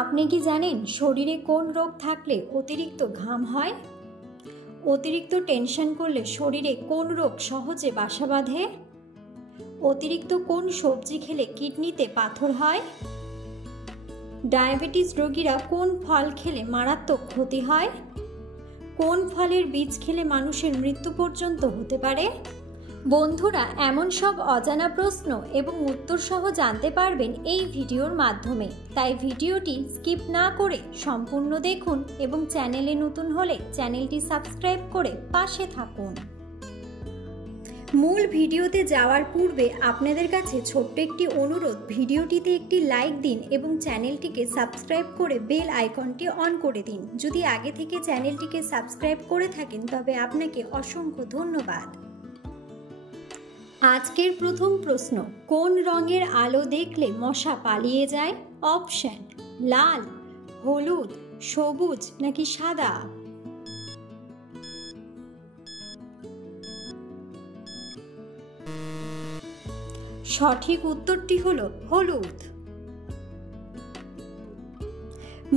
আপনি কি জানেন শরীরে কোন রোগ থাকলে অতিরিক্ত ঘাম হয়? অতিরিক্ত টেনশন করলে শরীরে কোন রোগ সহজে বাসা বাঁধে? অতিরিক্ত কোন সবজি খেলে কিডনিতে পাথর হয়? ডায়াবেটিস রোগীরা কোন ফল খেলে মারাত্মক ক্ষতি হয়? কোন ফলের বীজ খেলে মানুষের মৃত্যু পর্যন্ত হতে পারে? বন্ধুরা, এমন সব অজানা প্রশ্ন এবং উত্তর সহ জানতে পারবেন এই ভিডিওর মাধ্যমে, তাই ভিডিওটি স্কিপ না করে সম্পূর্ণ দেখুন এবং চ্যানেলে নতুন হলে চ্যানেলটি সাবস্ক্রাইব করে পাশে থাকুন। মূল ভিডিওতে যাওয়ার পূর্বে আপনাদের কাছে ছোট্ট একটি অনুরোধ, ভিডিওটিতে একটি লাইক দিন এবং চ্যানেলটিকে সাবস্ক্রাইব করে বেল আইকনটি অন করে দিন। যদি আগে থেকে চ্যানেলটিকে সাবস্ক্রাইব করে থাকেন তবে আপনাকে অসংখ্য ধন্যবাদ। আজকের প্রথম প্রশ্ন, কোন রঙের আলো দেখলে মশা পালিয়ে যায়? অপশন: লাল, হলুদ, সবুজ নাকি সাদা? সঠিক উত্তরটি হলো হলুদ।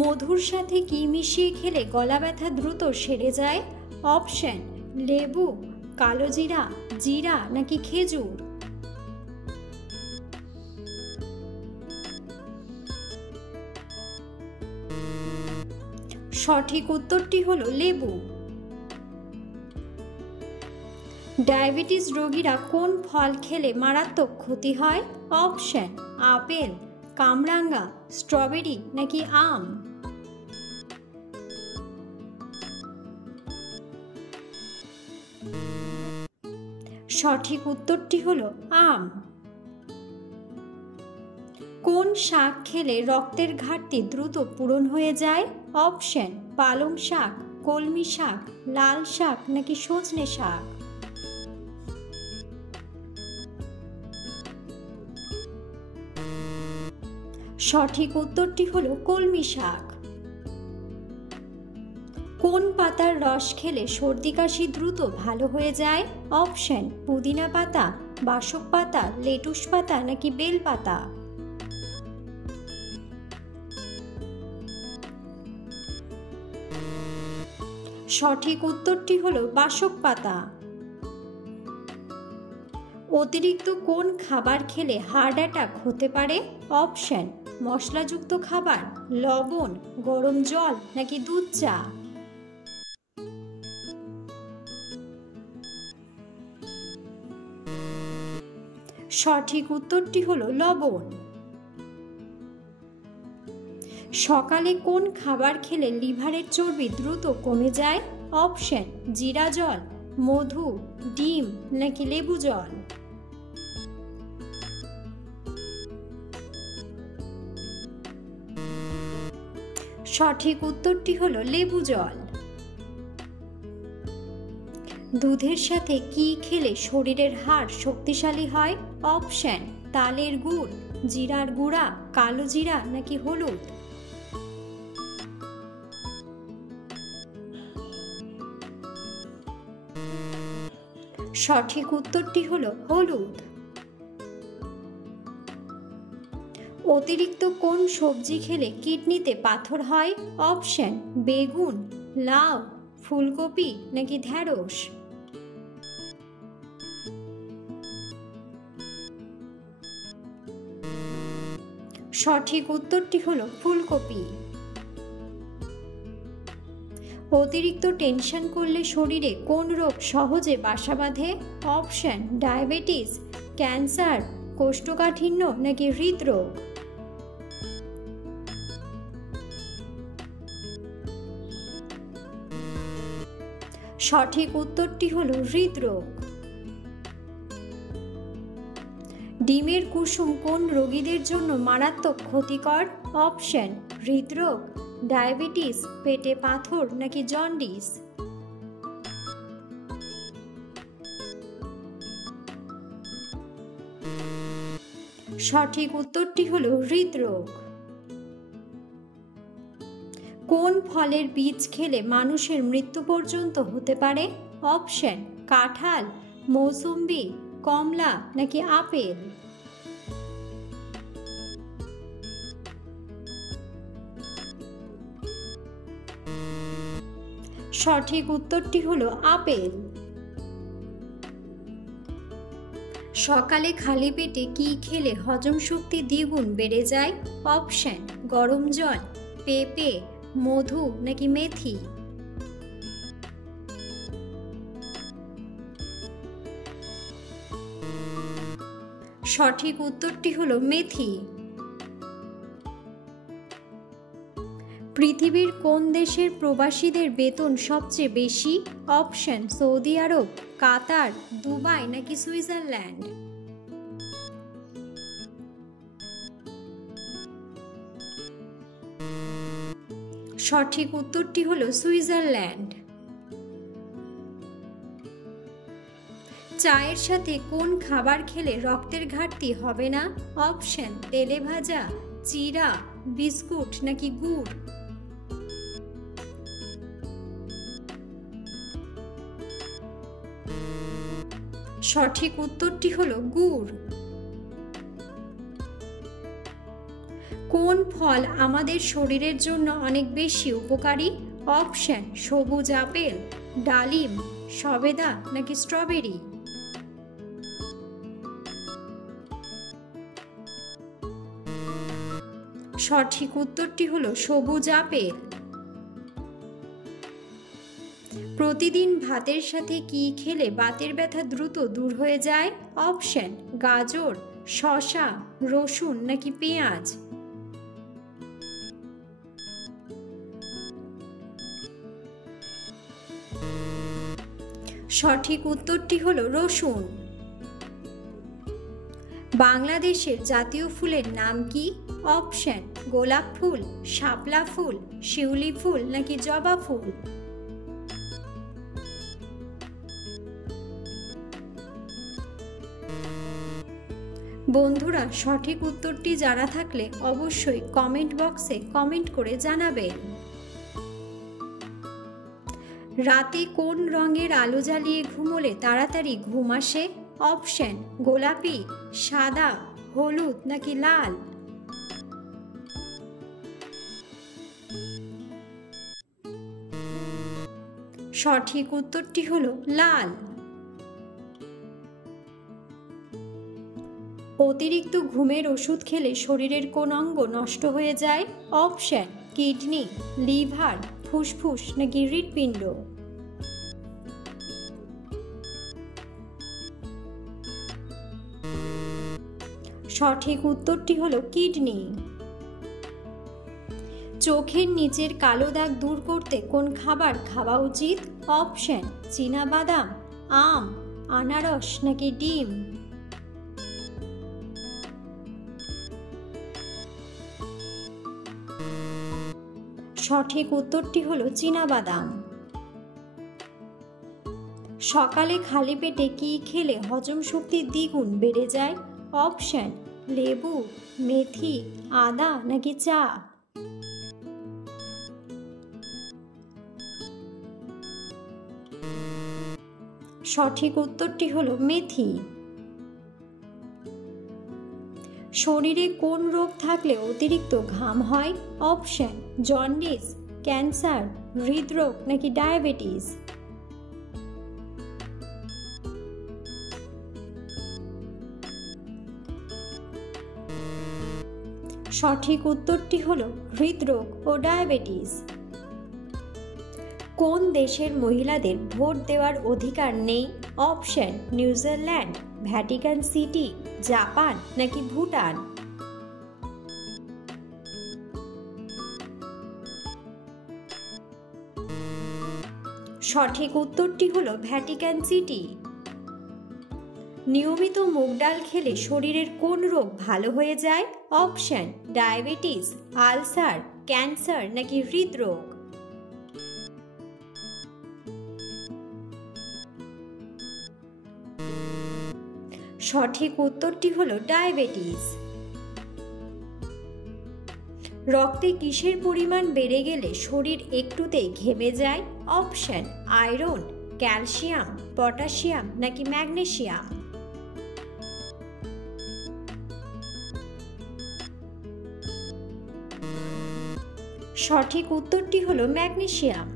মধুর সাথে কি মিশিয়ে খেলে গলা ব্যথা দ্রুত সেরে যায়? অপশন: লেবু, কালো জিরা, জিরা নাকি খেজুর? সঠিক উত্তরটি হলো লেবু। ডায়াবেটিস রোগীরা কোন ফল খেলে মারাত্মক ক্ষতি হয়? অপশন: আপেল, কামরাঙ্গা, স্ট্রবেরি নাকি আম? সঠিক উত্তরটি হলো আম। কোন শাক খেলে রক্তের ঘাটতি দ্রুত পূরণ হয়ে যায়? অপশন: পালং শাক, কলমি শাক, লাল শাক নাকি সজনে শাক? সঠিক উত্তরটি হলো কলমি শাক। কোন পাতার রস খেলে সর্দি কাশি দ্রুত ভালো হয়ে যায়? অপশন: পুদিনা পাতা, বাসক পাতা, লেটুস পাতা নাকি বেল পাতা? সঠিক উত্তরটি হলো বাসক পাতা। অতিরিক্ত কোন খাবার খেলে হার্ট অ্যাটাক হতে পারে? অপশন: মশলাযুক্ত খাবার, লবণ, গরম জল নাকি দুধ চা? সঠিক উত্তরটি হলো লবণ। সকালে কোন খাবার খেলে লিভারের চর্বি দ্রুত কমে যায়? অপশন: জিরা জল, মধু, ডিম নাকি লেবু জল? সঠিক উত্তরটি হলো লেবু জল। দুধের সাথে কি খেলে শরীরের হাড় শক্তিশালী হয়? অপশন: তালের গুড়, জিরার গুঁড়া, কালো জিরা নাকি হলুদ? সঠিক উত্তরটি হলো হলুদ। অতিরিক্ত কোন সবজি খেলে কিডনিতে পাথর হয়? অপশন: বেগুন, লাউ, ফুলকপি নাকি ঢেঁড়স? সঠিক উত্তরটি হলো ফুলকপি। অতিরিক্ত টেনশন করলে শরীরে কোন রোগ সহজে বাসা বাঁধে? অপশন: ডায়াবেটিস, ক্যান্সার, কোষ্ঠকাঠিন্য নাকি হৃদরোগ? সঠিক উত্তরটি হলো হৃদরোগ। ডিমের কুসুম কোন রোগীদের জন্য মারাত্মক ক্ষতিকর? অপশন: হৃদরোগ, ডায়াবেটিস, পেটে পাথর নাকি জন্ডিস? সঠিক উত্তরটি হলো হৃদরোগ। কোন ফলের বীজ খেলে মানুষের মৃত্যু পর্যন্ত হতে পারে? অপশন: কাঁঠাল, মৌসুম্বি, কমলা নাকি আপেল? সঠিক উত্তরটি হলো আপেল। সকালে খালি পেটে কি খেলে হজম শক্তি দ্বিগুণ বেড়ে যায়? অপশন: গরম জল, পেঁপে, মধু নাকি মেথি। সঠিক উত্তরটি হলো মেথি। পৃথিবীর কোন দেশের প্রবাসীদের বেতন সবচেয়ে বেশি? অপশন: সৌদি আরব, কাতার, দুবাই নাকি সুইজারল্যান্ড। সঠিক উত্তরটি হলো সুইজারল্যান্ড। চায়ের সাথে কোন খাবার খেলে রক্তের ঘাটতি হবে না? অপশন: তেলে ভাজা, চিড়া, বিস্কুট নাকি গুড়। সঠিক উত্তরটি হলো গুড়। কোন ফল আমাদের শরীরের জন্য অনেক বেশি উপকারী? অপশন: সবুজ আপেল, ডালিম, সবেদা নাকি স্ট্রবেরি। সঠিক উত্তরটি হলো সবুজ আপেল। প্রতিদিন ভাতের সাথে কি খেলে বাতের ব্যথা দ্রুত দূর হয়ে যায়? অপশন: গাজর, শসা, রসুন নাকি পেঁয়াজ। সঠিক উত্তরটি হলো রসুন। বাংলাদেশের জাতীয় ফুলের নাম কি? অপশন: গোলাপ ফুল, শাপলা ফুল, শিউলি ফুল নাকি জবা ফুল। বন্ধুরা, সঠিক উত্তরটি জানা থাকলে অবশ্যই কমেন্ট বক্সে কমেন্ট করে জানাবেন। রাতে কোন রঙের আলো জ্বালিয়ে ঘুমোলে তাড়াতাড়ি ঘুম আসে? অপশন: গোলাপি, সাদা, হলুদ নাকি লাল। সঠিক উত্তরটি হলো লাল। অতিরিক্ত ঘুমের ওষুধ খেলে শরীরের কোন অঙ্গ নষ্ট হয়ে যায়? অপশন: কিডনি, লিভার, ফুসফুস নাকি হৃৎপিণ্ড। সঠিক উত্তরটি হলো কিডনি। চোখের নিচের কালো দাগ দূর করতে কোন খাবার খাওয়া উচিত? অপশন: চীনাবাদাম, আম, আনারস নাকি ডিম। সঠিক উত্তরটি হলো চীনাবাদাম। সকালে খালি পেটে কি খেলে হজম শক্তি দ্বিগুণ বেড়ে যায়? অপশন: লেবু, মেথি, আদা নাকি চা। সঠিক উত্তরটি হলো মেথি। শরীরে কোন রোগ থাকলে অতিরিক্ত ঘাম হয়? অপশন: জন্ডিস, ক্যান্সার, হৃদরোগ নাকি ডায়াবেটিস। সঠিক উত্তরটি হলো হৃদরোগ ও ডায়াবেটিস। কোন দেশের মহিলাদের ভোট দেওয়ার অধিকার নেই? Option: New Zealand, Vatican city, Japan নাকি ভুটান। সঠিক উত্তরটি হলো ভ্যাটিকান সিটি। নিয়মিত মুগ ডাল খেলে শরীরের কোন রোগ ভালো হয়ে যায়? অপশন: ডায়াবেটিস, আলসার, ক্যান্সার নাকি হৃদরোগ। সঠিক উত্তরটি হলো ডায়াবেটিস। রক্তে কিসের পরিমাণ বেড়ে গেলে শরীর একটুতেই ঘেমে যায়? অপশন: আয়রন, ক্যালসিয়াম, পটাশিয়াম নাকি ম্যাগনেসিয়াম। সঠিক উত্তরটি হলো ম্যাগনেসিয়াম।